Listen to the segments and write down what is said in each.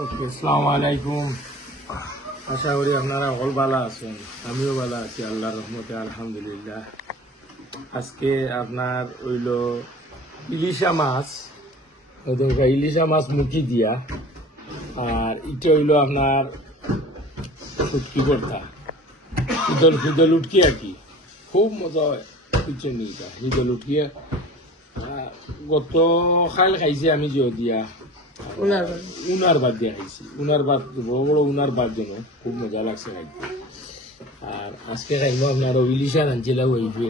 ওকে, আসসালামু আলাইকুম। আশা করি আপনারা সকল ভালো আছেন, আমিও ভালো আছি আল্লাহর রহমতে, আলহামদুলিল্লাহ। আজকে আপনার হইল ইলিশা মাছ, ইলিশা মাছ মুখি দিয়া, আর এটা হইল আপনার শুটকি ভর্তা, হিদল উটকি আর কি, খুব মজা হয় বুঝছেন। এটা হিদল উটকি গত খাইল খাইছি আমি জিও দিয়া, উনার বাদ দিয়ে খাইছি। উনার বাদ বড় বড় উনার বাদ যেন খুব মজা লাগছে খাইতে। আর আজকে খাইবো আপনার ইলিশা রাঞ্চিলা হইবে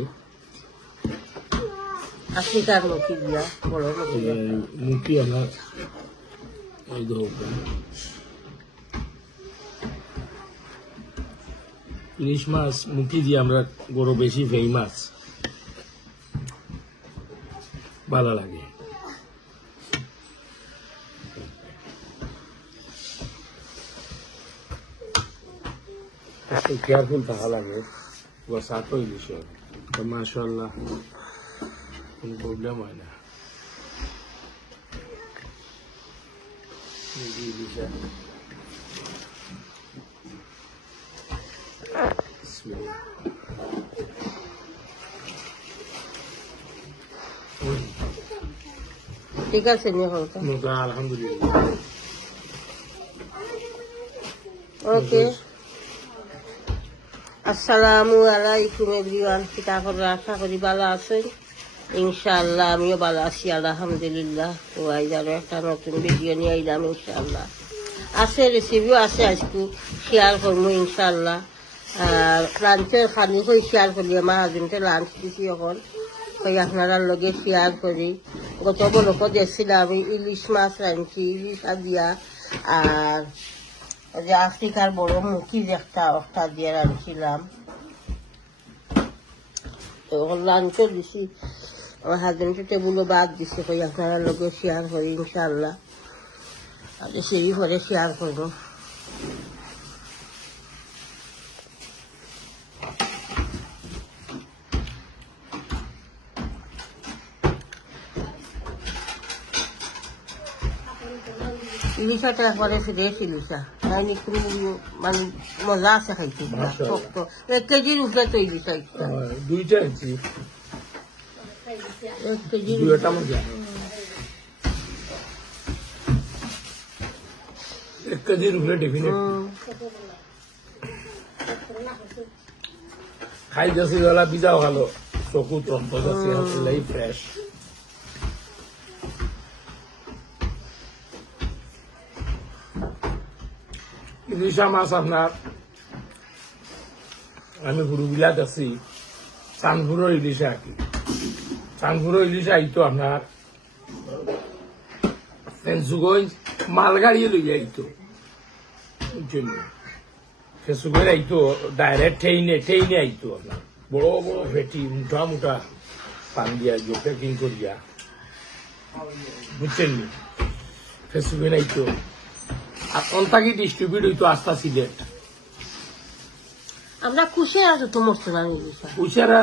মুখি আমার এই ইলিশ মাছ মুখি দিয়ে আমরা বড় বেশি ফেমাস, ভালো লাগে। কেয়ারফুল থাকা লাগে, সাথে ইলিশ তো মাশাআল্লাহ কোনো প্রবলেম হয় না। ইলিশা ঠিক আছে, আলহামদুলিল্লাহ। ওকে, আসসালামু আলাইকুম এভরিওয়ান। কিতাবের আশা করি ভালো আছেন, ইনশাআল্লাহ আমিও ভালো আছি আলহামদুলিল্লাহ। তো আইজারও একটা নতুন ভিডিও নিয়ে আইলাম ইনশাআল্লাহ। আছে রেসিপিও আছে, আজকে শেয়ার করবো ইনশাআল্লাহ। আর লাঞ্চের খালি হয়ে শেয়ার করি, আমার হাজবেন্ডে লাঞ্চ দিছি এখন, ওই আপনারা লগে শেয়ার করি। গত বলকও দেখছিলাম আমি ইলিশ মাছ রাঁধছি, ইলিশা দিয়া, আর ওই যে আফ্রিকার বড় মুখি একটা দিয়ে রাঁধছিলাম। তো লাঞ্চও দিছি, আমার হাজবেন্ডের টেবিলও বাদ দিছে, ওই আপনারা লগে শেয়ার করি ইনশাআল্লাহ। আর সেই পরে শেয়ার করবো। ইলিশাটা একবারে ফ্রেশ ইলিশা, তাই কোনো মানে মজা আছে খাইতে, শক্ত। 1 কেজির উপরে তো ইলিশা, দুইটা আনছি, 1 কেজির দুইটা মজা, 1 কেজির উপরে ডেফিনেট খাই যাচ্ছি। বেলা বিজাও ভালো, চকু তন্ত যাচ্ছে, ফ্রেশ। ইলিশা মাছ আপনার আমি গুরুবিলাত আছি, চাঁদপুরের ইলিশা আর কি। চাঁদপুরের ইলিশা আইতো আপনার ফেন্সুগঞ্জ মালগাড়িয়ে লই আইতো, বুঝছেন। ফেন্সুগঞ্জ আইতো ডাইরেক্ট ঠেইনে আইতো আপনার, বড় বড় ফেটি মোটা পান দিয়া প্যাকিং করিয়া, বুঝছেন। ফেন্সুগঞ্জ আইতো আর অন্তাকি ডিস্ট্রিবিউট হইতো আস্তা সিলেট। আমরা কুশিয়ারা তো মরতো না ইলিশা, কুশিয়ারা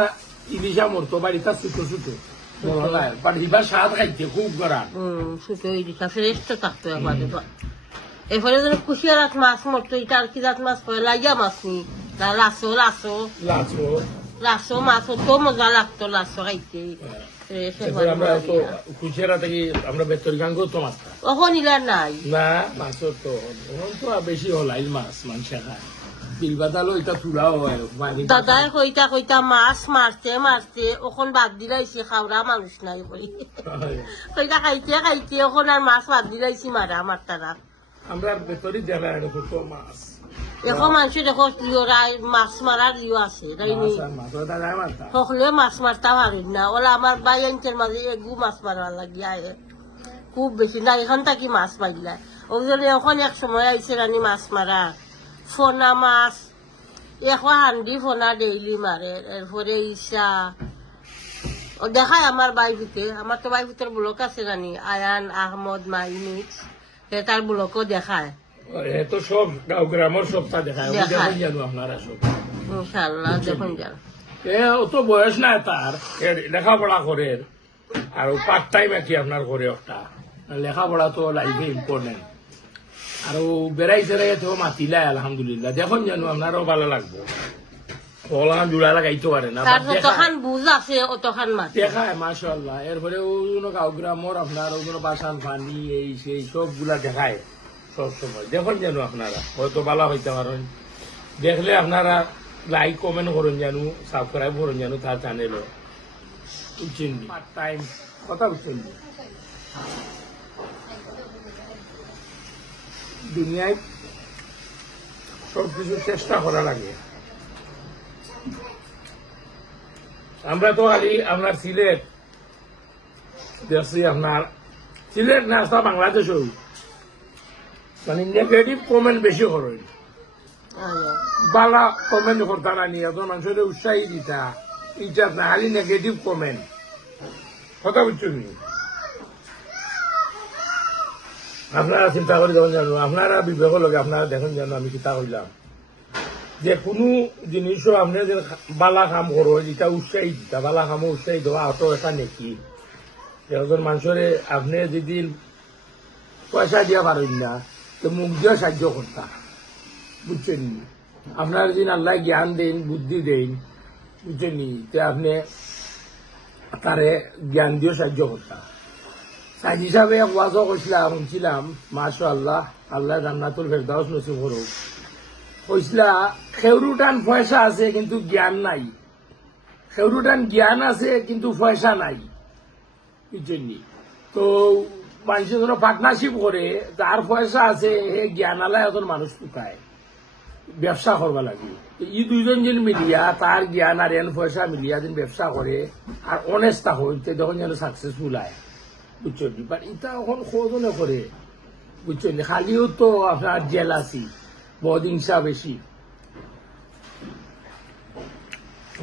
ইলিশা মরতো বাড়িটা ছোট ছোট, বাট এবার স্বাদ খাইতে খুব গড়া, ছোট ইলিশা ফ্রেশ তো থাকতো একবারে। এরপরে যেন কুশিয়ারাত মাছ মরতো, এটা আর কি জাত মাছ পড়ে, লাইয়া মাছ নি, লাসো মাছ তো মজা লাগতো, লাসো খাইতে। আমরা তো কুশিয়ারা থেকে আমরা বেতর গাঙ্গো তো মাছ ওখন ইলার নাই না, মাছ তো তো বেশি হল আইল মাছ মানুষে খায়, বিল বাদালো এটা চুলাও হয়। দাদাই কইতা মাছ মারতে ওখন বাদ দিলাইছি, খাওয়া মানুষ নাই কইতা খাইতে ওখন আর মাছ বাদ দিলাইছি মারতারা। আমরা বেতরি দেখা তো মাছ এখন মানুষ দেখো মাছ মারার আছে, সকলে মাছ মারতে পারেন না। ওলা আমার বাই আনছেন মাঝে এগু মাছ মারবার লাগিয়া খুব বেশি না, এখান থাকি মাছ মারিলা। ওই জন্য এখন এক সময় আইসে রানি মাছ মারা, ফোনা মাছ এখন হান্ডি ফোনা ডেইলি মারে। এরপরে ইসা ও দেখায় আমার বাইবিতে, আমার তো বাইবিতের ব্লক আছে রানি, আয়ান আহমদ মাই মিক্স, তার ব্লকও দেখায়। তো সব গাঁও গ্রামের সবটা দেখায়, জানো আপনারা সব ইনশাআল্লাহ দেখুন যান। অত বয়স নাই তার, লেখাপড়া করে, আর পার্ট টাইম আর কি আপনার করে একটা লেখাপড়া তো লাইফে ইম্পর্টেন্ট। আর বেড়াই চেরাই তো মাতিলাই আলহামদুলিল্লাহ দেখুন জানো আপনারও ভালো লাগবে ওলা জোড়া লাগাইতে পারে না তার যতখান বুঝ আছে অতখান মাছ দেখায় মাশাআল্লাহ এরপরে ওগুলো গাঁও গ্রামর আপনার ওগুলো বাসান পানি এই সেই সবগুলা দেখায় সব সময় দেখুন জানো আপনারা হয়তো ভালো হইতে পারেন দেখলে আপনারা লাইক কমেন্ট করুন জানো সাবস্ক্রাইব করুন জানো তার চ্যানেল বুঝছেন টাইম কথা বুঝছেন দুনিয়ায় সবকিছু চেষ্টা করা লাগে আমরা তো খালি আপনার সিলেট দেখছি আপনার সিলেট না আসা বাংলাদেশেও মানে নেগেটিভ কমেন্ট বেশি করেন বালা কমেন্ট করতা না নিয়ে এত মানুষের উৎসাহী দিতা ইটা না খালি নেগেটিভ কমেন্ট কথা বুঝছো নি আপনারা চিন্তা করে যখন জানো আপনারা বিবেক লগে আপনারা দেখুন জানো আমি চিন্তা করলাম যে কোনো জিনিসও আপনি যে বালা কাম করো যেটা উৎসাহী দিতা বালা কামও উৎসাহী দেওয়া অত এটা নেকি একজন মানুষের আপনি যেদিন পয়সা দিয়া পারেন না তো মুখ দিয়ে সাহায্য করতা বুঝছেন নি আপনার যদি আল্লাহ জ্ঞান দেন বুদ্ধি দেন বুঝছেন নি তো আপনি তারে জ্ঞান দিয়ে সাহায্য করতা সাজ হিসাবে এক ওয়াজও করছিলাম শুনছিলাম মাশাআল্লাহ আল্লাহ জান্নাতুল ফেরদাউস নসিব করুক কইসলা খেউরুটান পয়সা আছে কিন্তু জ্ঞান নাই খেউরুটান জ্ঞান আছে কিন্তু পয়সা নাই বুঝছেন নি তো মানুষ ধরো পার্টনারশিপ করে তার পয়সা আছে হে জ্ঞান আলায় এখন মানুষ টুকায় ব্যবসা করবা লাগে ই দুইজন যেন মিলিয়া তার জ্ঞান আর এন পয়সা মিলিয়া যেন ব্যবসা করে আর অনেস্ট হইতে তখন যেন সাকসেসফুল হয় বুঝছেন নি বাট এটা এখন খোঁজনে করে বুঝছেন নি খালিও তো আপনার জেলাসি বদিংসা বেশি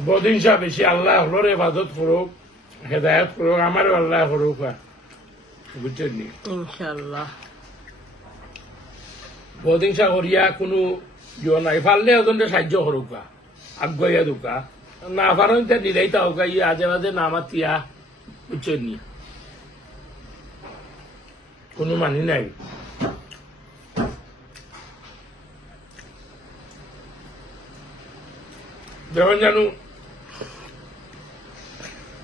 বদিংসা বেশি আল্লাহ হলোর ইবাদত করুক হেদায়ত করুক আমারও আল্লাহ করুক বুঝছেন নি ইনশাআল্লাহ বদিংসা করিয়া কোনো ইয়ে নাই পারলে ওজনটা সাহায্য করুক আগুয়া দুকা না পারেন তা দিলেই তা হোক ইয়ে আজে বাজে না মাতিয়া বুঝছেন নি কোনো মানি নাই যখন জানো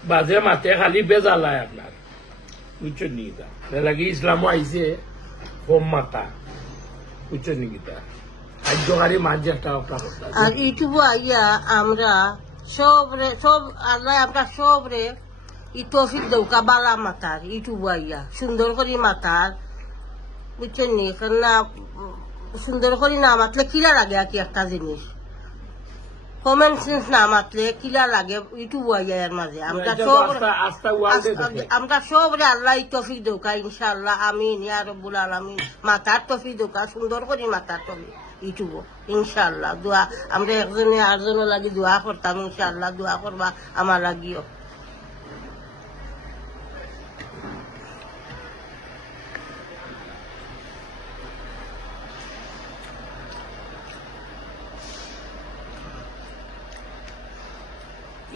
বাজে মাতে খালি বেজালায় আপনার বুঝছেন নি গীতা লাগে ইসলামও আইসে হোম মাতা বুঝছেন নি গীতা কার্যকারী মাঝ একটা আর ইউটিউব আইয়া আমরা সব আল্লাহ আমরা সব রে ই তৌফিক দৌকা বালা মাতার ইউটিউব আইয়া সুন্দর করে মাতার বুঝছেন নি না সুন্দর করে না মাতলে কিলা লাগে আর কি একটা জিনিস কমেন্ট সেন্স না মাতলে কিলা লাগে ইউটিউব আইয়া এর মাঝে আমরা সব রে আল্লাহ তৌফিক দৌকা ইনশাআল্লাহ আমিন ইয়া রব্বুল আলামিন মাতার তৌফিক দৌকা সুন্দর করে মাতার তৌফিক ইউটিউব ইনশাআল্লাহ দোয়া আমরা একজনে আরেকজনের লাগি দোয়া করতাম ইনশাআল্লাহ দোয়া করবা আমার লাগিও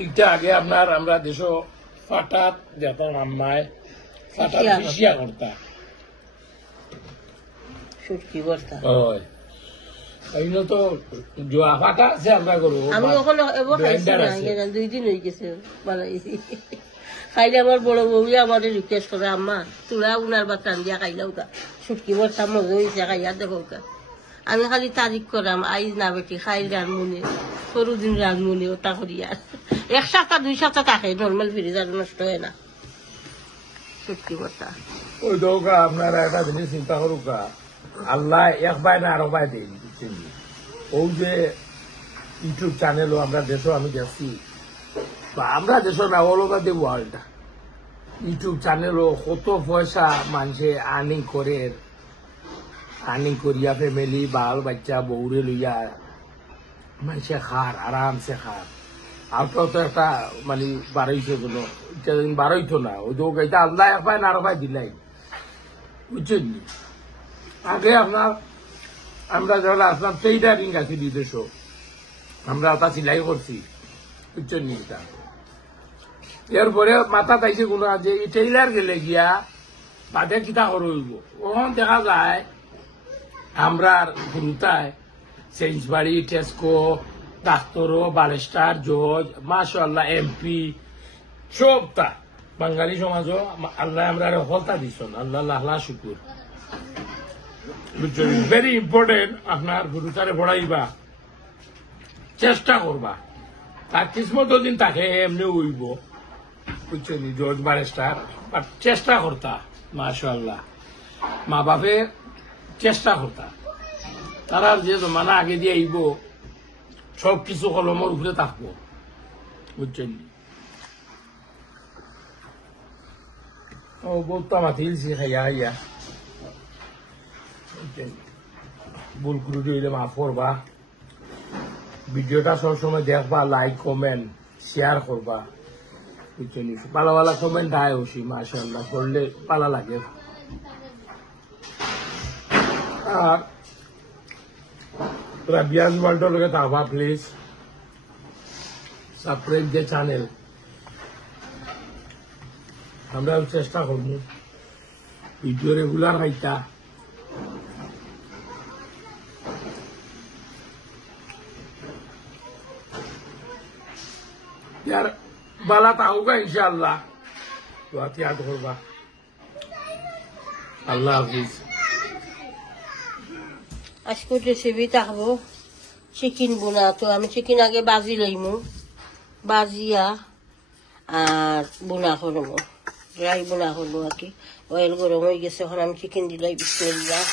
এটা আগে আপনার আমরা দেশ ফাটাত যেতাম আম্মায় ফাটাত মিশিয়া করতা সুটকি করতা হয় এই তো জোয়া ফাটা আছে আমরা করবো আমি ওখানে খাইছি না 2 দিন হয়ে গেছে বানাইছি খাইলে আমার বড় বউ আমার রিকোয়েস্ট করে আম্মা তোরা উনার বা টান দিয়া খাইলাও কা সুটকি করতা মজা হয়েছে খাইয়া দেখো কা আমি খালি তারিখ করাম আইজ না বেটি খাই রানমুনি সরু দিন রানমুনি ওটা করিয়া 1 সপ্তাহ 2 সপ্তাহ থাকে নর্মাল ফ্রিজ আর নষ্ট হয় না সত্যি কথা ওই দৌকা আপনারা একটা জিনিস চিন্তা করুকা আল্লাহ এক পায় না আরো পায় দেন বুঝছেন ও যে ইউটিউব চ্যানেলও আমরা দেশও আমি দেখছি বা আমরা দেশও না all over the world YouTube চ্যানেলও কত পয়সা মানুষে আর্নিং করিয়া ফ্যামিলি বাল বাচ্চা বউরে লইয়া মানুষে খার আরামসে খার আউটাও তো একটা মানে বারোইশো কোনো বারোইতো না ওই তো এটা আল্লাহ এক পায় না আরো পায় দিলাই বুঝছেন নি আগে আপনার আমরা যখন আসলাম টেইলারিং আছি বিদেশ আমরা ওটা সিলাই করছি বুঝছেন নি এটা এরপরে মাথা তাইছে কোনো যে এই টেইলার গেলে গিয়া বাদে কিতা করব ওখান দেখা যায় আমরা গুরুতায় সেন্সবাড়ি টেস্কো ডাক্তারও বারেস্টার জজ মাশাআল্লাহ এমপি সবটা বাঙালি সমাজও আল্লাহ আমরা হলতা দিছন আল্লাহ লাখ শুকুর বুঝছেন ভেরি ইম্পর্টেন্ট আপনার গুরুতারে পড়াইবা চেষ্টা করবা তার কিসমত দিন তাকে এমনি উইব বুঝছেন জজ বারেস্টার বাট চেষ্টা করতা মাশাআল্লাহ মা বাপে চেষ্টা করতা তারা যে জমানা আগে দিয়ে আইব সবকিছু কলমের উপরে থাকবো বুঝছেন ও বহুত মাতিলছি খাইয়া খাইয়া ভুল করে দিলে মাফ করবা ভিডিওটা সবসময় দেখবা লাইক কমেন্ট শেয়ার করবা বুঝছেন পালা পালা কমেন্ট আয় হসি মাশাআল্লাহ করলে পালা লাগে আর রাবিয়াস ওয়ার্ল্ডের লগে থাকবা প্লিজ সাবস্ক্রাইব যে চ্যানেল আমরা চেষ্টা করবো ভিডিও রেগুলার পাইতা यार बाला होगा इंशाल्लाह बात याद होगा अल्लाह हाफिज আজকে রেসিপি থাকবো চিকেন বোনা তো আমি চিকেন আগে বাজি লইমু বাজিয়া আর বোনা করবো ড্রাই বোনা করবো আর কি অয়েল গরম হয়ে গেছে এখন আমি চিকেন দিলাই বিসমিল্লাহ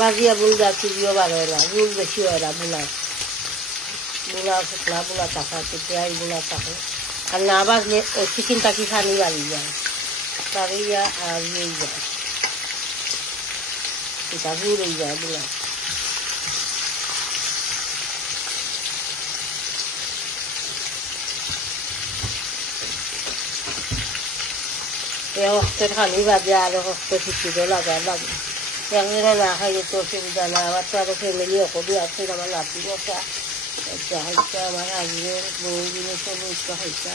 বাজিয়া বুল যাচ্ছি দিও ভালো হয় না বুল বেশি হয় না বোনা বোনা শুকনা বোনা টাকা পেঁয়াজ বোনা থাকে আর না বাজলে চিকেন টাকি খানি বাড়ি যায় বাড়িয়া আর ইয়ে যায় এটা বুড়ে যায় বোনা অক্টের খানি বাজে আরো অক্ট শিখিতে লাগা লাগে একজনে না খাইলে তো অসুবিধা না আমার তো আরো ফ্যামিলি অকবি আছে আমার নাতি মশা একটা খাইছা আমার হাজবেন্ড বউ দিনে সব একটা খাইছা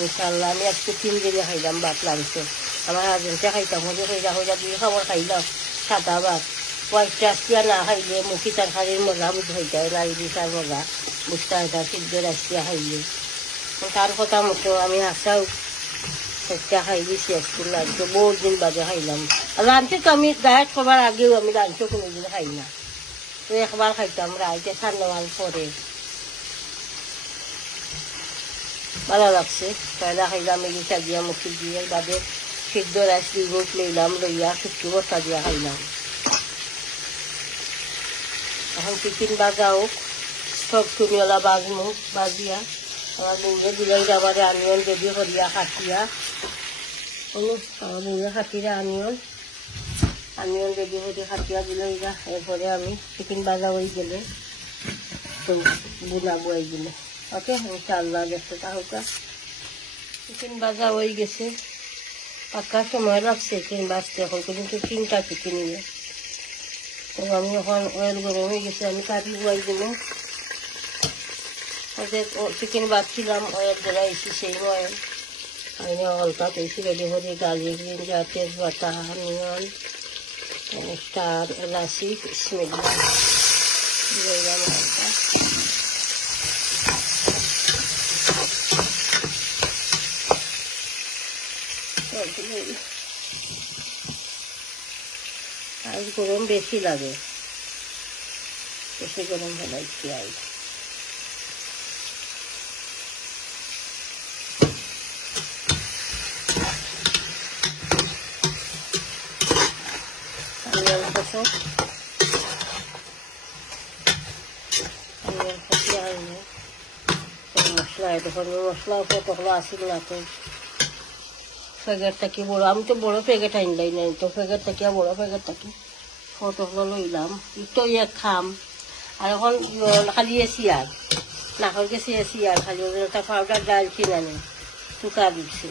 ইনশাল্লাহ আমি আজকে 3 দিনে খাইলাম ভাত লাগছে আমার হাজবেন্ডকে খাইতাম হয়ে হইয়া হইয়া 2 খাবার খাইলাম সাদা ভাত পয়সা আজকিয়া না খাইলে মুখি তরকারির মজা বুঝ হয়ে যায় লাড়ি দিশার মজা বুঝতে হয় সিদ্ধ রাস্তিয়া খাইলে তার কথা মতো আমি হাসাও একটা খাই দিছি আজকে লাগছে বহুত দিন বাদে খাইলাম লাঞ্চে তো আমি ডায়েট করবার আগেও আমি লাঞ্চও কোনোদিন খাই না তো একবার খাইতাম রাইতে ঠান্ডা হওয়ার পরে ভালো লাগছে পয়লা খাইলাম এগিয়ে সাজিয়া মুখি দিয়ে বাদে সিদ্ধ রাইস দুধ লইলাম লইয়া শুটকি বস্তা দিয়া খাইলাম এখন চিকেন বাজাও সব চুনিওয়ালা বাজমু বাজিয়া আমার বউরে দিলাই যাবারে আনিয়ন রেডি করিয়া কাটিয়া আমার বউরে কাটিরা আনিয়ন রেডি করে কাটিয়া দিলে এরপরে আমি চিকেন বাজা হয়ে গেলে তো বোনা বয়ে গেলে ওকে ইনশাআল্লাহ দেখতে তাহলে চিকেন বাজা হয়ে গেছে পাক্কা সময় লাগছে চিকেন বাজতে এখন কিন্তু 3টা চিকেন নিয়ে তো আমি এখন অয়েল গরম হয়ে গেছে আমি কাটি বয়ে দিল চিকেন বাচ্ছিলাম অয়েল দেওয়া এসে সেই অয়েল আমি অলকা পেয়েছি রেডি করে গার্লিক জিঞ্জার তেজপাতা অনিয়ন স্টার এলাচি বিসমিল্লাহ দিলাম অলকা আজ গরম বেশি লাগে বেশি গরম হলে পেঁয়াজ মশলা তখন মশলা কতগুলো আসিল না তো প্যাকেট থাকি বড় আমি তো বড় প্যাকেট আনলাই নাই তো প্যাকেট থাকি বড় প্যাকেট থাকি কতগুলো লইলাম তো খাম আর এখন খালি এসি আর না হয়ে গেছে এসি আর খালি ওটা পাউডার ডাল কিনে নেই শুকা দিচ্ছে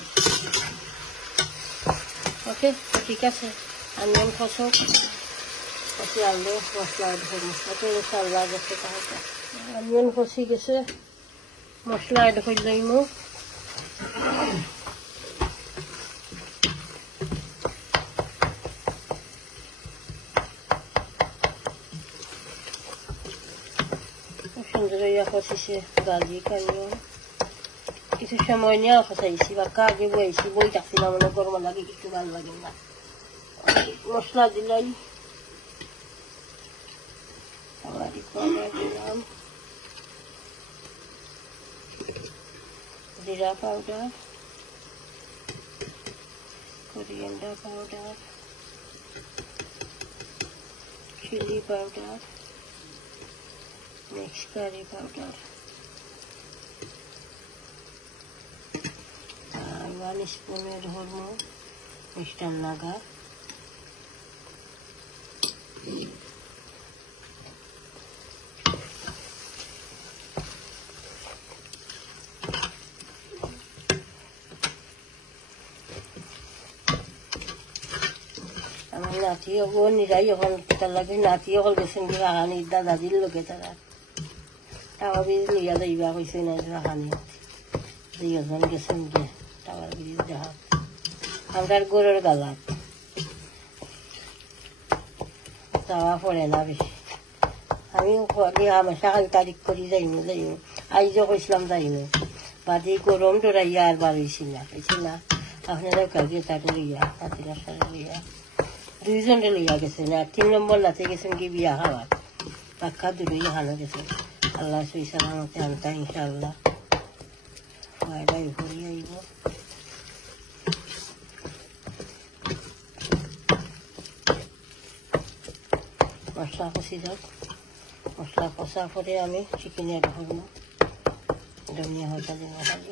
ওকে ঠিক আছে আনিয়ন কষক কষি আনলে মশলা মশলাতে ইনশাল্লাহ গেছে তাহলে অনিয়ন কষি গেছে মশলা এড করে লইমু সুন্দর হইয়া কষিছে গার্লিক অনিয়ন কিছু সময় নিয়ে কষাইছি বা কাজে বইছি বই থাকছিলাম মনে গরম লাগে কিছু ভালো লাগে না মশলা দিলাই हमारी पाउडर दिलाम jeera powder coriander powder chili powder mix curry powder 1 spoon हरमो मिष्टान नागा নাতি ও নিরাই এখন তার লাগে নাতি অকল গেছেন কি রাহানি দাদির লোকে তারা টাকা বিজ লইয়া যাইবা কইছে না রাহানি দুইজন গেছেন গে টাকা বিজ দেখা আমরা গরুর গালা যাওয়া পড়ে না বেশি আমি হামেশা খালি তারিখ করি যাইনি যাইনি আইজও কইছিলাম যাইনি বাদি গরম ডরাইয়া আর বার হয়েছিল না আপনারা কাজে তাকে লইয়া তাঁতিরা সারা লইয়া দুইজনে লইয়া গেছে না 3 নম্বর নাতে গেছেন কি বিয়া খাওয়ার পাক্কা দূরেই হানো গেছে আল্লাহ সই সালামতে আনতা ইনশাআল্লাহ ফায়দাই ভরি আইব মশলা কষি যাক মশলা কষার পরে আমি চিকেন এড করবো ধনিয়া হয়তো দিন ভাজি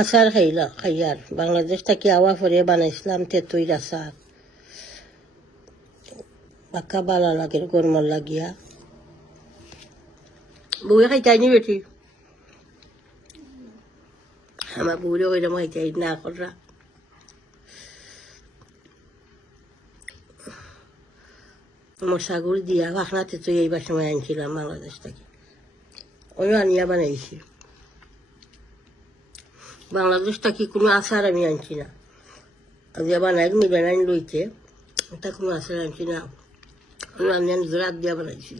আচার খাইয়ার বাংলাদেশ থেকে আওয়া পরে বানাইছিলাম তেঁতুইর আচার পাক্কা ভালো লাগে গরমের লাগিয়া বউয়ে খাইতাইনি বেটি আমার বউরে ওইরকম খাইতাই না করা মশাগুড় দিয়া ভাখনা তেঁতুই এইবার সময় আনছিলাম বাংলাদেশ থেকে ওই আনিয়া বানাইছি বাংলাদেশ থেকে কোনো আচার আমি আনছি না যে বানাই মিলেন আনি লইতে ওটা কোনো আচার আনছি না আমি জোরাত দিয়া বানাইছি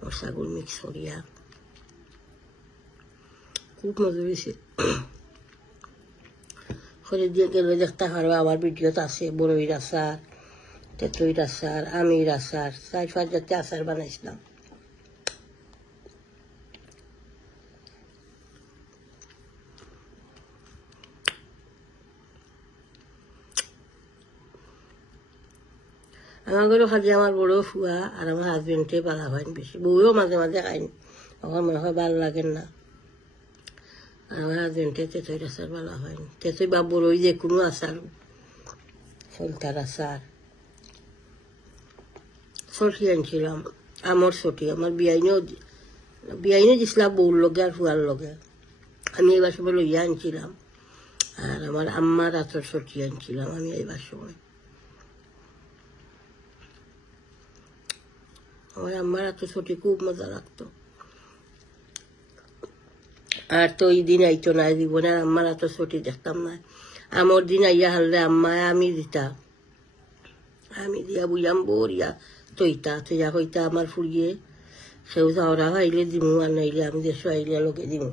মশাগুড় মিক্স করিয়া খুব মজা হয়েছে করে দিয়ে গেলে দেখতে পারো আমার ভিডিওতে আছে বড়ইর আচার তেঁতুইর আচার আমির আচার 4-5 জাতীয় আচার বানাইছিলাম আমার ঘরে খালি আমার বড় ফুয়া আর আমার হাজবেন্ডে বালা হয় বেশি বউও মাঝে মাঝে খাইনি আমার মনে হয় ভালো লাগেন না আর আমার হাজবেন্ডে তেঁতুইর আচার বালা হয়নি তেঁতুই বা বড়ই যে কোনো আচার সলতার আচার সরষি আনছিলাম আমার ছটি আমার বিয়াইনেও দিছিলাম বউর লগে আর ফুয়ার লগে আমি এবার সময় লইয়া আনছিলাম আর আমার আম্মার আচার ছটি আনছিলাম আমি এবার সময় আমার আম্মার এত ছুটি খুব মজা লাগতো আর তো ওই দিন আইতো না জীবনে আর আম্মার এত ছুটি দেখতাম না আমার দিন আইয়া হারলে আম্মায় আমি দিতা আমি দিয়া বুঝাম বরিয়া তৈতা তৈয়া হইতা আমার ফুরিয়ে সেও যাওয়া আইলে দিমু আর নাইলে আমি দেশ আইলে লোকে দিমু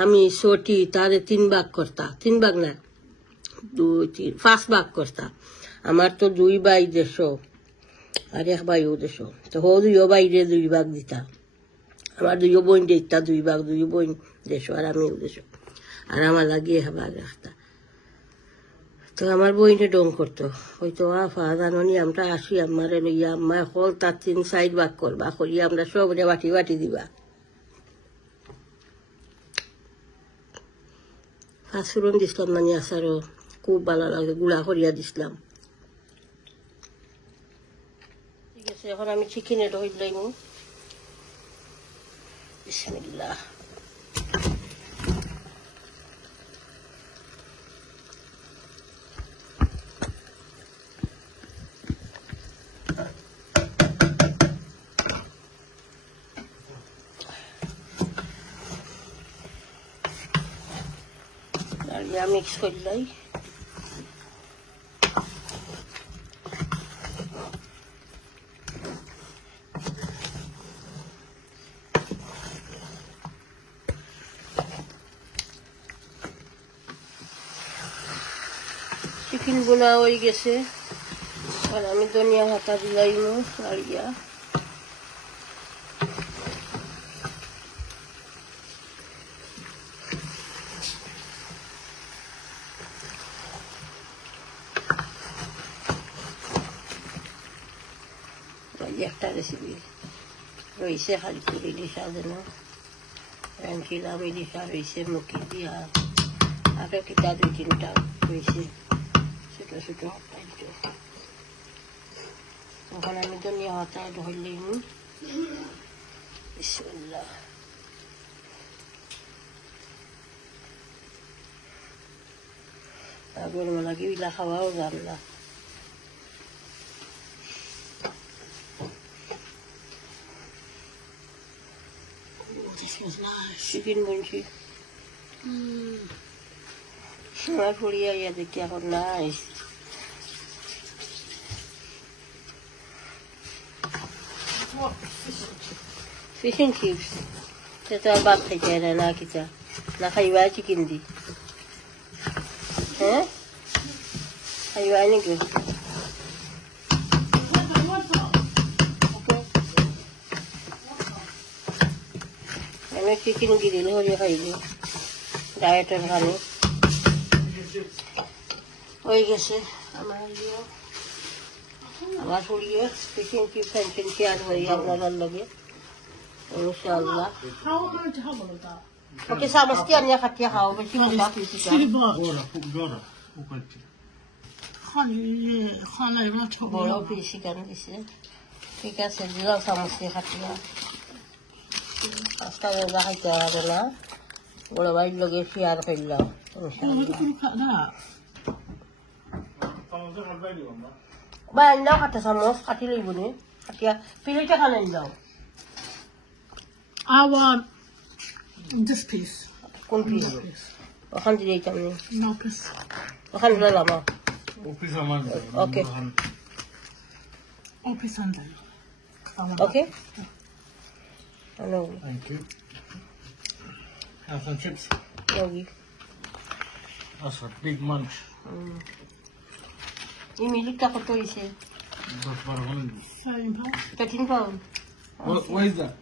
আমি ছুটি তারে 3 ভাগ করতা 3 ভাগ না 5 ভাগ করতা আমার তো 2 ভাই দেশ আর 1 ভাইও দেশ তো হো 2 ভাইরে 2 ভাগ দিতা আমার 2 বোন দিতা 2 ভাগ 2 বোন দেশ আর আমিও দেশ আর আমার লাগিয়ে ভাগ রাখতা তো আমার বইনে ডং করতো হয়তো জানি আমরা আসি আমার লইয়া আম্মায় হল তার 3-4 ভাগ করবা করিয়া আমরা সব বাটি বাটি দিবা ফাঁসুরন দিছিলাম মানে আচারও খুব ভালো লাগে গুঁড়া করিয়া দিছিলাম ঠিক আছে এখন আমি চিকেন এটা হইল বিসমিল্লাহ। Dahlia mix করলাই। চিকেন বোনা হয়ে গেছে, আর আমি ধনিয়া পাতা দিলাইমু ডালিয়া। একটা রেসিপি রয়েছে খালি করে ইলিশা যেন রাঁধছিলাম, ইলিশা রয়েছে মুখি দিয়া, আরো কিতা 2-3টা রয়েছে ছোট ছোট। তখন আমি ধনিয়া পাতা ধরলাম। বিসমিল্লাহ। গরম লাগে ইলা খাওয়াও যান না। চিকেন বলছি সময় পড়িয়া ইয়া দেখি এখন নাই। ফিশ এন্ড চিপস সেটা আর ভাত খাইতে না কিতা না খাইবা চিকেন দি? হ্যাঁ খাইবা নাকি? আমি চিকেন গ্রিল হয়ে খাইব ডায়েটের খানি হয়ে গেছে আমার শরীরে। চিকেন চিপস ফ্যানচেন শেয়ার হয়ে আপনার লগে ইনশাআল্লাহ। ওকে সামস্তি আনিয়া খাটিয়া খাও বেশি মজা। বড় পিস চিকেন দিছে, ঠিক আছে দিলাম সামস্তি খাটিয়া। আজকাল বেলা খাইতে হবে না, বড় ভাইয়ের লগে শেয়ার করলাম ভাই। আন দাও কাটা চামচ, কাটি লইব নি কাটিয়া প্লেটে খান দাও। I want this piece. কোন পিস? ওখান দিয়ে দিতাম নি, No piece. ওখান দিলে লামা। ওকে Oh, piece on there. Okay. Thank you. Have some chips. That's a big munch. এই মিলিকটা কত হয়েছে? 13 pound. What is that?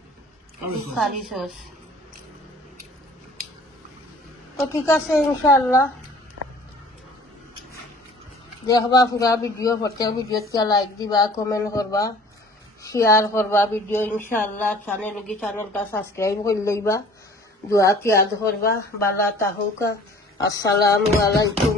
Curry sauce. তো ঠিক আছে ইনশাআল্লাহ দেখবা পুরা ভিডিও, প্রত্যেক ভিডিওতে লাইক দিবা, কমেন্ট করবা, শেয়ার করবা ভিডিও ইনশাআল্লাহ। চ্যানেলটা সাবস্ক্রাইব করে লইবা, দোয়া ইয়াদ করবা। বালা তাহুকা। আসসালামু আলাইকুম।